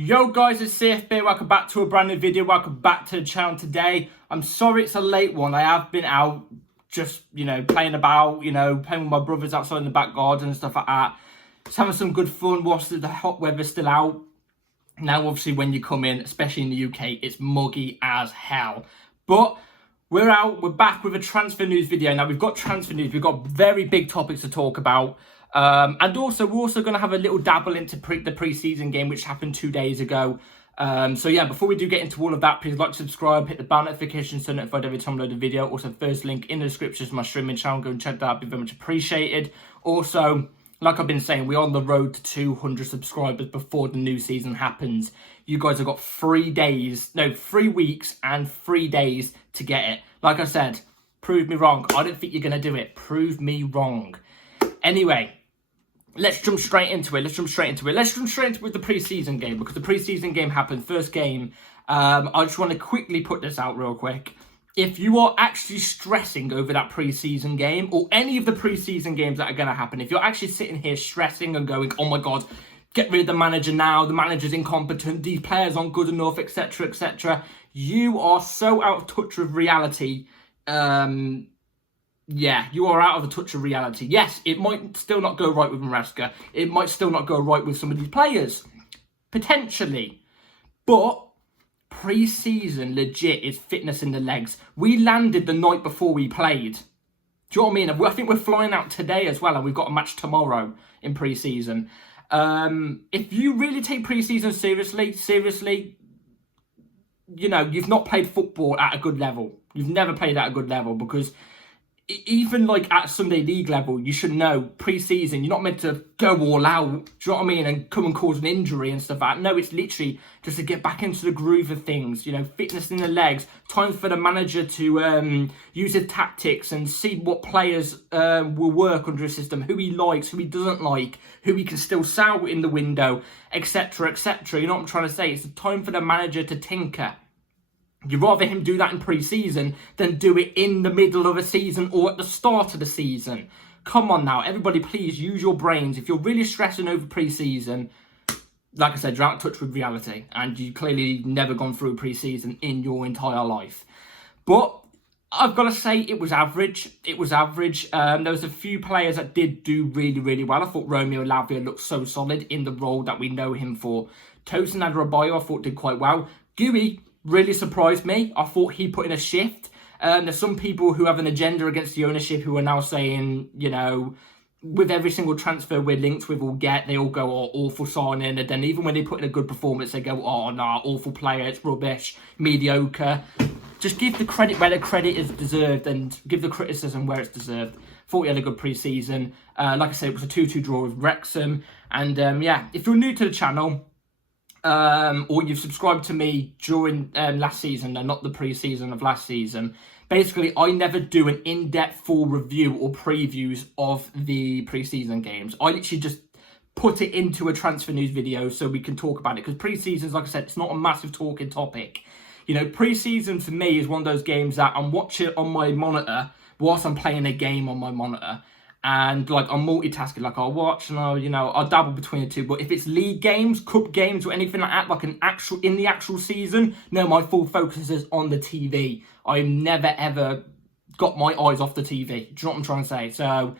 Yo guys, it's CFB, welcome back to a brand new video, welcome back to the channel today. I'm sorry it's a late one, I have been out just, playing about, playing with my brothers outside in the back garden and stuff like that. Just having some good fun whilst the hot weather's still out. Now obviously when you come in, especially in the UK, it's muggy as hell. But we're out, we're back with a transfer news video. Now we've got transfer news, we've got very big topics to talk about. And also, we're also going to have a little dabble into the pre-season game, which happened 2 days ago. So yeah, before we do get into all of that, please like, subscribe, hit the bell notification so notified every time I load a video. Also, first link in the description is my streaming channel. Go and check that out, it'd be very much appreciated. Also, like I've been saying, we're on the road to 200 subscribers before the new season happens. You guys have got 3 weeks and 3 days to get it. Like I said, prove me wrong. I don't think you're going to do it. Prove me wrong. Anyway, let's jump straight into it. Let's jump straight into it with the pre-season game, because the pre-season game happened. First game, I just want to quickly put this out real quick. If you are actually stressing over that pre-season game, or any of the pre-season games that are going to happen, if you're actually sitting here stressing and going, oh my God, get rid of the manager now, the manager's incompetent, these players aren't good enough, etc., etc., you are so out of touch with reality. Yeah, you are out of a touch of reality. Yes, it might still not go right with Maresca. It might still not go right with some of these players. Potentially. But pre-season, legit, is fitness in the legs. We landed the night before we played. Do you know what I mean? I think we're flying out today as well, and we've got a match tomorrow in pre-season. If you really take pre-season seriously, you've not played football at a good level. You've never played at a good level, because even like at Sunday League level, you should know pre-season, you're not meant to go all out, do you know what I mean, and come and cause an injury and stuff like that. No, it's literally just to get back into the groove of things, fitness in the legs, time for the manager to use his tactics and see what players will work under a system, who he likes, who he doesn't like, who he can still sell in the window, etc., etc. You know what I'm trying to say? It's a time for the manager to tinker. You'd rather him do that in pre-season than do it in the middle of a season or at the start of the season. Come on now, everybody, please use your brains. If you're really stressing over pre-season, like I said, you're out of touch with reality, and you clearly never gone through a pre-season in your entire life. But I've got to say, it was average. It was average. There was a few players that did do really, really well. I thought Romeo Lavia looked so solid in the role that we know him for. Tosin Adebayo, I thought, did quite well. Gui really surprised me. I thought he put in a shift. There's some people who have an agenda against the ownership who are now saying, with every single transfer we're linked with or get, they all go, oh, awful signing. And then even when they put in a good performance, they go, oh, nah, awful player, it's rubbish, mediocre. Just give the credit where the credit is deserved and give the criticism where it's deserved. Thought he had a good pre-season. Like I said, it was a 2-2 draw with Wrexham. And yeah, if you're new to the channel, or you've subscribed to me during last season and not the pre-season of last season, basically I never do an in-depth full review or previews of the pre-season games. I literally just put it into a transfer news video so we can talk about it, because pre-seasons, like I said, it's not a massive talking topic. Pre-season for me is one of those games that I'm watching on my monitor whilst I'm playing a game on my monitor. And like I'm multitasking, like I'll watch and I'll dabble between the two. But if it's league games, cup games, or anything like that, like in the actual season, no, my full focus is on the TV. I've never ever got my eyes off the TV. Do you know what I'm trying to say? So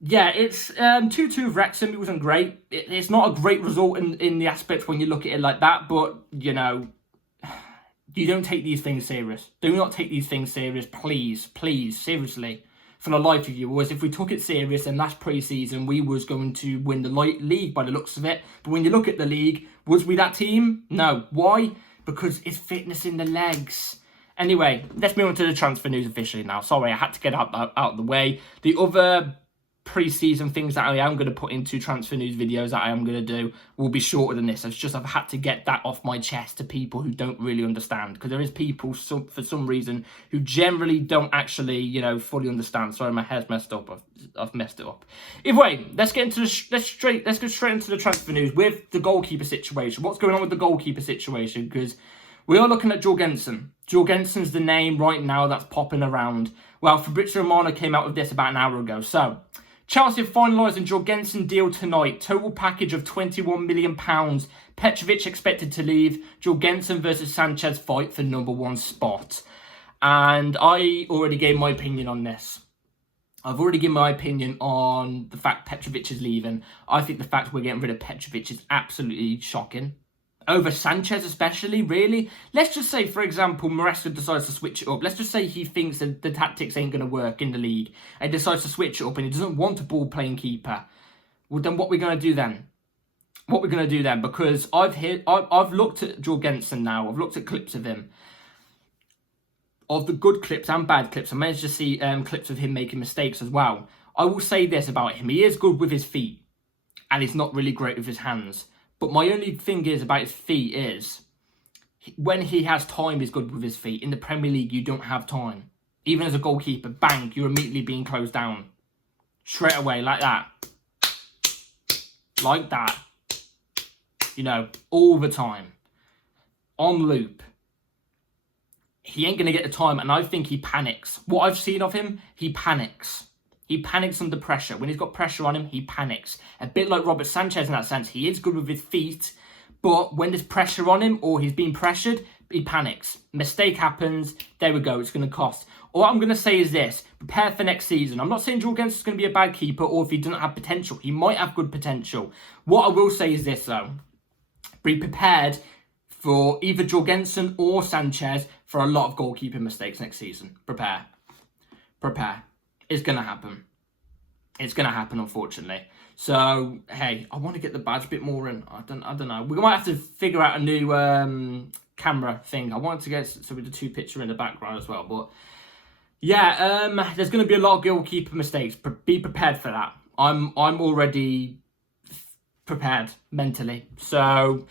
yeah, it's 2-2 with Wrexham. It wasn't great. It's not a great result in the aspect when you look at it like that. But you don't take these things serious. Do not take these things serious, please, seriously. For the life of you, whereas if we took it serious and last pre-season we was going to win the league by the looks of it, but when you look at the league, was we that team? No. Why? Because it's fitness in the legs. Anyway, let's move on to the transfer news officially now. Sorry, I had to get out of the way. The other pre-season things that I am going to put into transfer news videos that I am going to do will be shorter than this. It's just I've had to get that off my chest to people who don't really understand, because there is people for some reason who generally don't actually fully understand. Sorry, my hair's messed up. I've messed it up. Either way, let's get into let's go straight into the transfer news with the goalkeeper situation. What's going on with the goalkeeper situation? Because we are looking at Jorgensen. Jorgensen's the name right now that's popping around. Well, Fabrizio Romano came out with this about an hour ago. So Chelsea have finalised a Jorgensen deal tonight. Total package of £21 million. Petrovic expected to leave. Jorgensen versus Sanchez fight for number 1 spot. And I already gave my opinion on this. I've already given my opinion on the fact Petrovic is leaving. I think the fact we're getting rid of Petrovic is absolutely shocking. Over Sanchez especially, really. Let's just say, for example, Maresca decides to switch it up. Let's just say he thinks that the tactics ain't going to work in the league and decides to switch it up and he doesn't want a ball-playing keeper. Well, then what are we going to do then? What we're going to do then? Because I've looked at Jorgensen now. I've looked at clips of him. Of the good clips and bad clips. I managed to see clips of him making mistakes as well. I will say this about him. He is good with his feet. And he's not really great with his hands. But my only thing is about his feet is, when he has time, he's good with his feet. In the Premier League, you don't have time. Even as a goalkeeper, bang, you're immediately being closed down. Straight away, like that. Like that. You know, all the time. On loop. He ain't going to get the time, and I think he panics. What I've seen of him, he panics. He panics under pressure. When he's got pressure on him, he panics. A bit like Robert Sanchez in that sense. He is good with his feet, but when there's pressure on him or he's being pressured, he panics. Mistake happens. There we go. It's going to cost. All I'm going to say is this. Prepare for next season. I'm not saying Jorgensen's going to be a bad keeper or if he doesn't have potential. He might have good potential. What I will say is this, though. Be prepared for either Jorgensen or Sanchez for a lot of goalkeeping mistakes next season. Prepare. Prepare. It's going to happen. It's going to happen, unfortunately. So, hey, I want to get the badge a bit more in. I don't know. We might have to figure out a new camera thing. I wanted to get so with the 2 picture in the background as well. But, yeah, there's going to be a lot of goalkeeper mistakes. Be prepared for that. I'm already prepared mentally. So,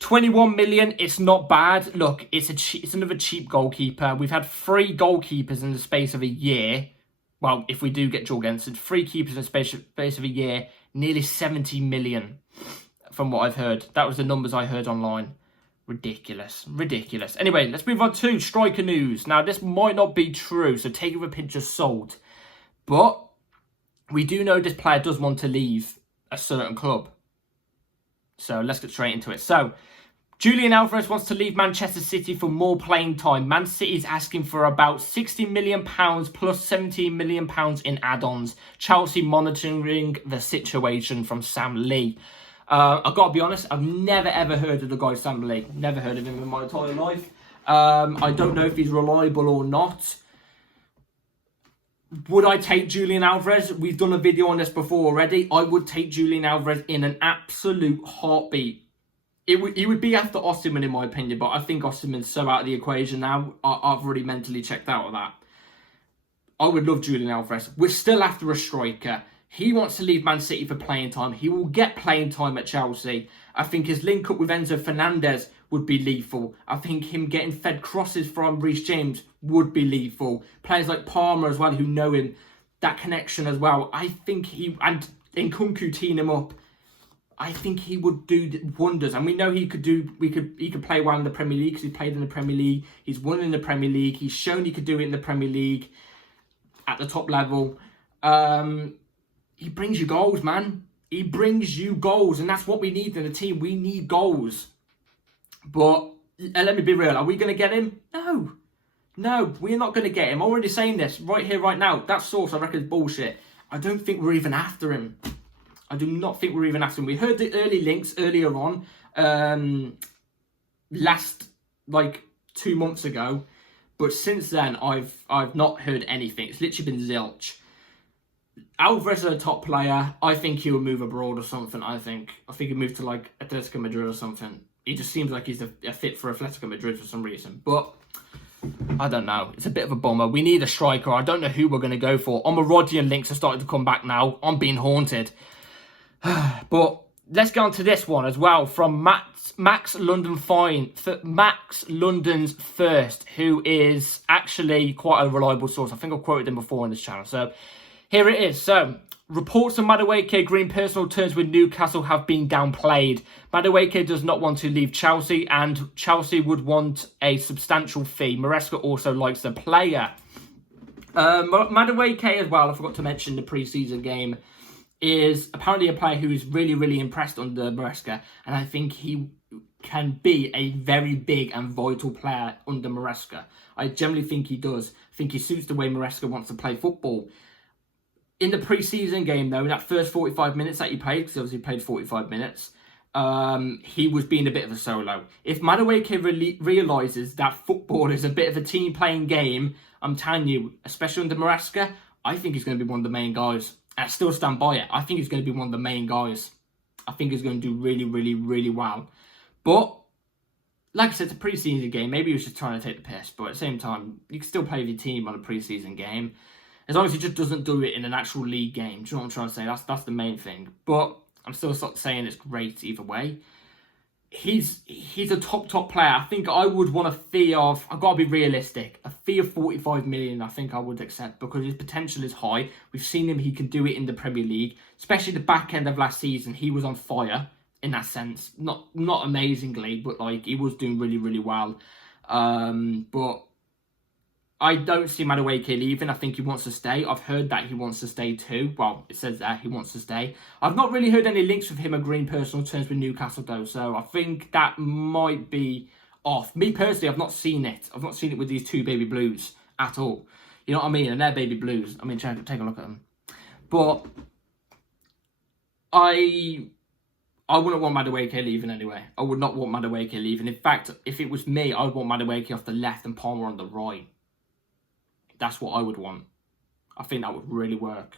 21 million, it's not bad. Look, it's another cheap goalkeeper. We've had 3 goalkeepers in the space of a year. Well, if we do get Jorgensen, 3 keepers in the space of a year, nearly 70 million from what I've heard. That was the numbers I heard online. Ridiculous. Ridiculous. Anyway, let's move on to striker news. Now, this might not be true, so take it with a pinch of salt. But we do know this player does want to leave a certain club. So let's get straight into it. So, Julian Alverez wants to leave Manchester City for more playing time. Man City is asking for about £60 million plus £17 million in add-ons. Chelsea monitoring the situation from Sam Lee. I've got to be honest, I've never ever heard of the guy Sam Lee. Never heard of him in my entire life. I don't know if he's reliable or not. Would I take Julian Alverez? We've done a video on this before already. I would take Julian Alverez in an absolute heartbeat. He would be after Osimhen in my opinion, but I think Osimhen's so out of the equation now. I've already mentally checked out of that. I would love Julian Alvarez. We're still after a striker. He wants to leave Man City for playing time. He will get playing time at Chelsea. I think his link up with Enzo Fernandez would be lethal. I think him getting fed crosses from Reece James would be lethal. Players like Palmer as well who know him, that connection as well. I think and Nkunku teeing him up. I think he would do wonders, and we know he could do. He could play well in the Premier League because he played in the Premier League. He's won in the Premier League. He's shown he could do it in the Premier League at the top level. He brings you goals, man. He brings you goals, and that's what we need in a team. We need goals. But let me be real. Are we going to get him? No, we're not going to get him. I'm already saying this right here, right now. That source, I reckon, is bullshit. I don't think we're even after him. I do not think we're even after him. We heard the early links earlier on, last 2 months ago, but since then I've not heard anything. It's literally been zilch. Alvarez is a top player. I think he will move abroad or something. I think he'll move to Atletico Madrid or something. He just seems like he's a fit for Atletico Madrid for some reason, but I don't know. It's a bit of a bummer. We need a striker. I don't know who we're going to go for. Omarodian links are starting to come back now. I'm being haunted. But let's get on to this one as well from Max London's First, who is actually quite a reliable source. I think I've quoted him before on this channel. So here it is. So reports of Madueke Green personal terms with Newcastle have been downplayed. Madueke does not want to leave Chelsea, and Chelsea would want a substantial fee. Maresca also likes the player. Madueke as well, I forgot to mention the pre-season game is apparently a player who is really, really impressed under Maresca, and I think he can be a very big and vital player under Maresca. I generally think he does. I think he suits the way Maresca wants to play football. In the pre-season game, though, in that first 45 minutes that he played, because obviously he played 45 minutes, he was being a bit of a solo. If Madueke realises that football is a bit of a team-playing game, I'm telling you, especially under Maresca, I think he's going to be one of the main guys. I still stand by it. I think he's going to be one of the main guys. I think he's going to do really, really, really well. But, like I said, it's a pre-season game. Maybe he was just trying to take the piss. But at the same time, you can still play with your team on a pre-season game. As long as he just doesn't do it in an actual league game. Do you know what I'm trying to say? That's the main thing. But I'm still saying it's great either way. He's a top player. I think I would want a fee of, I've got to be realistic, a fee of 45 million I think I would accept, because his potential is high. We've seen him, he can do it in the Premier League, especially the back end of last season. He was on fire in that sense. Not amazingly, but like he was doing really, really well. But I don't see Madueke leaving. I think he wants to stay. I've heard that he wants to stay too. Well, it says that he wants to stay. I've not really heard any links with him agreeing personal terms with Newcastle though, so I think that might be off. Me personally, I've not seen it. I've not seen it with these two baby blues at all. You know what I mean? And they're baby blues. I mean, take a look at them. But I wouldn't want Madueke leaving anyway. I would not want Madueke leaving. In fact, if it was me, I would want Madueke off the left and Palmer on the right. That's what I would want. I think that would really work.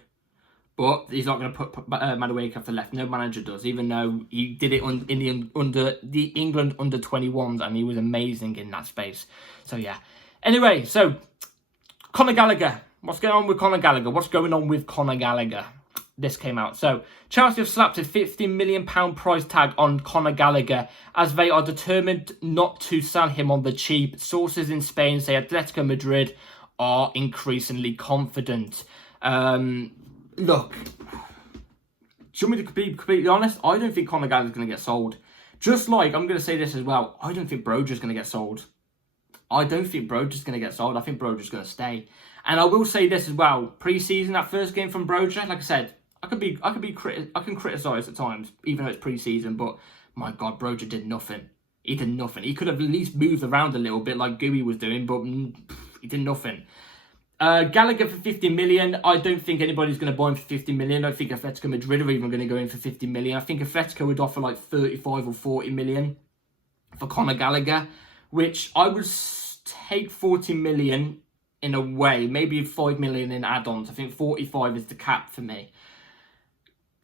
But he's not going to put Madueke off the left. No manager does, even though he did it under the England under-21s, and he was amazing in that space. So, yeah. Anyway, so, Conor Gallagher. What's going on with Conor Gallagher? What's going on with Conor Gallagher? This came out. So, Chelsea have slapped a £50 million price tag on Conor Gallagher as they are determined not to sell him on the cheap. Sources in Spain say Atletico Madrid are increasingly confident. Look, do you want me to be completely honest? I don't think Conor Gallagher's going to get sold. Just like, I'm going to say this as well, I don't think Broja's going to get sold. I don't think Broja's going to get sold. I think Broja's going to stay. And I will say this as well, pre-season, that first game from Broja, like I said, I can criticise at times, even though it's pre-season, but my God, Broja did nothing. He did nothing. He could have at least moved around a little bit like Gooey was doing, but he did nothing. Gallagher for 50 million. I don't think anybody's going to buy him for 50 million. I don't think Atletico Madrid are even going to go in for 50 million. I think Atletico would offer like 35 or 40 million for Conor Gallagher, which I would take 40 million in a way. Maybe 5 million in add-ons. I think 45 is the cap for me.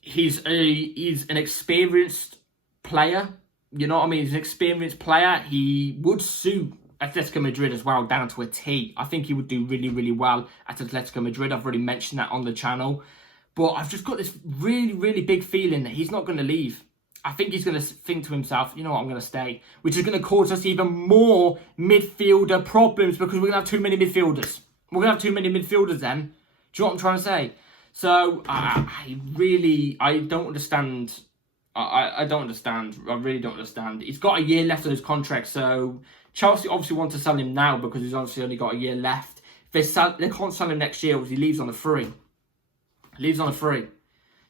He's an experienced player. You know what I mean? He's an experienced player. He would suit Atletico Madrid as well, down to a T. I think he would do really, really well at Atletico Madrid. I've already mentioned that on the channel. But I've just got this really, really big feeling that he's not going to leave. I think he's going to think to himself, you know what, I'm going to stay. Which is going to cause us even more midfielder problems because we're going to have too many midfielders. We're going to have too many midfielders then. Do you know what I'm trying to say? So, I don't understand. I don't understand. I really don't understand. He's got a year left on his contract, so Chelsea obviously want to sell him now because he's obviously only got a year left. If they can't sell him next year because he leaves on a free.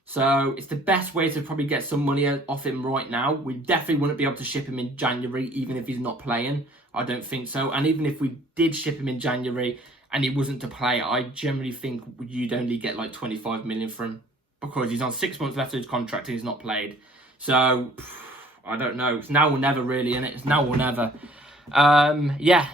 So it's the best way to probably get some money off him right now. We definitely wouldn't be able to ship him in January, even if he's not playing. I don't think so. And even if we did ship him in January and he wasn't to play, I generally think you'd only get like 25 million for him because he's on 6 months left of his contract and he's not played. So, I don't know. It's now or never, really, isn't it? It's now or never. Yeah.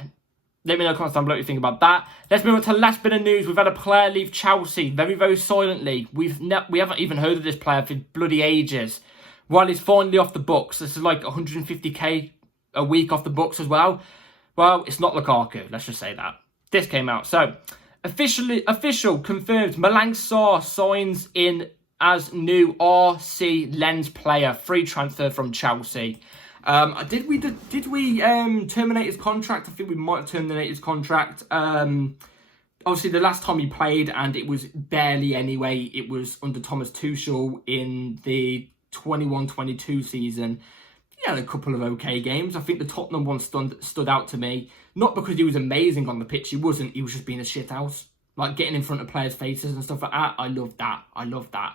Let me know in the comments down below what you think about that. Let's move on to the last bit of news. We've had a player leave Chelsea very, very silently. We haven't even heard of this player for bloody ages. While he's finally off the books. This is like 150k a week off the books as well. Well, it's not Lukaku. Let's just say that. This came out. So, official confirmed Malang Sarr signs in as new RC Lens player. Free transfer from Chelsea. Did we terminate his contract? I think we might have terminated his contract. Obviously, the last time he played, and it was barely anyway, it was under Thomas Tuchel in the 21-22 season. He had a couple of okay games. I think the Tottenham one stood out to me. Not because he was amazing on the pitch. He wasn't. He was just being a shithouse. Like getting in front of players' faces and stuff like that. I love that.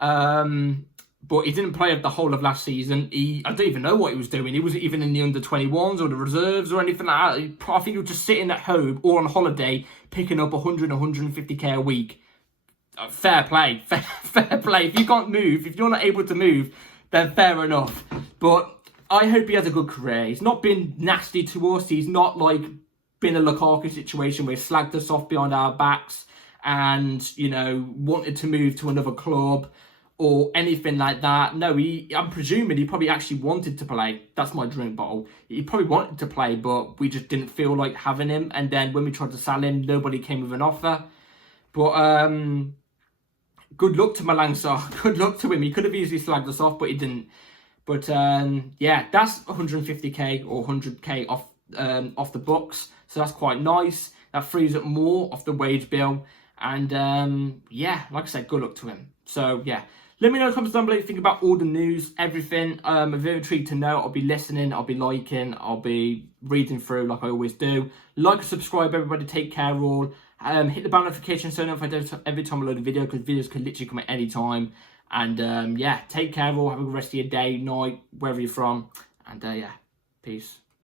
But he didn't play the whole of last season. I don't even know what he was doing. He wasn't even in the under-21s or the reserves or anything like that. I think he was just sitting at home or on holiday picking up 100, 150k a week. Fair play. Fair play. If you can't move, if you're not able to move, then fair enough. But I hope he has a good career. He's not been nasty to us. He's not like been a Lukaku situation where he slagged us off behind our backs and, you know, wanted to move to another club or anything like that. No, I'm presuming he probably actually wanted to play. That's my drink bottle. He probably wanted to play, but we just didn't feel like having him. And then when we tried to sell him, nobody came with an offer. But good luck to Malangsa. Good luck to him. He could have easily slagged us off, but he didn't. But yeah, that's 150k or 100k off the books. So that's quite nice. That frees up more off the wage bill. And yeah, like I said, good luck to him. So yeah, let me know in the comments down below what you think about all the news, everything. I'm very intrigued to know. I'll be listening, I'll be liking, I'll be reading through like I always do. Like and subscribe, everybody. Take care all. Hit the bell notification so notified every time I load a video, because videos can literally come at any time. And yeah, take care all. Have a good rest of your day, night, wherever you're from. And yeah, peace.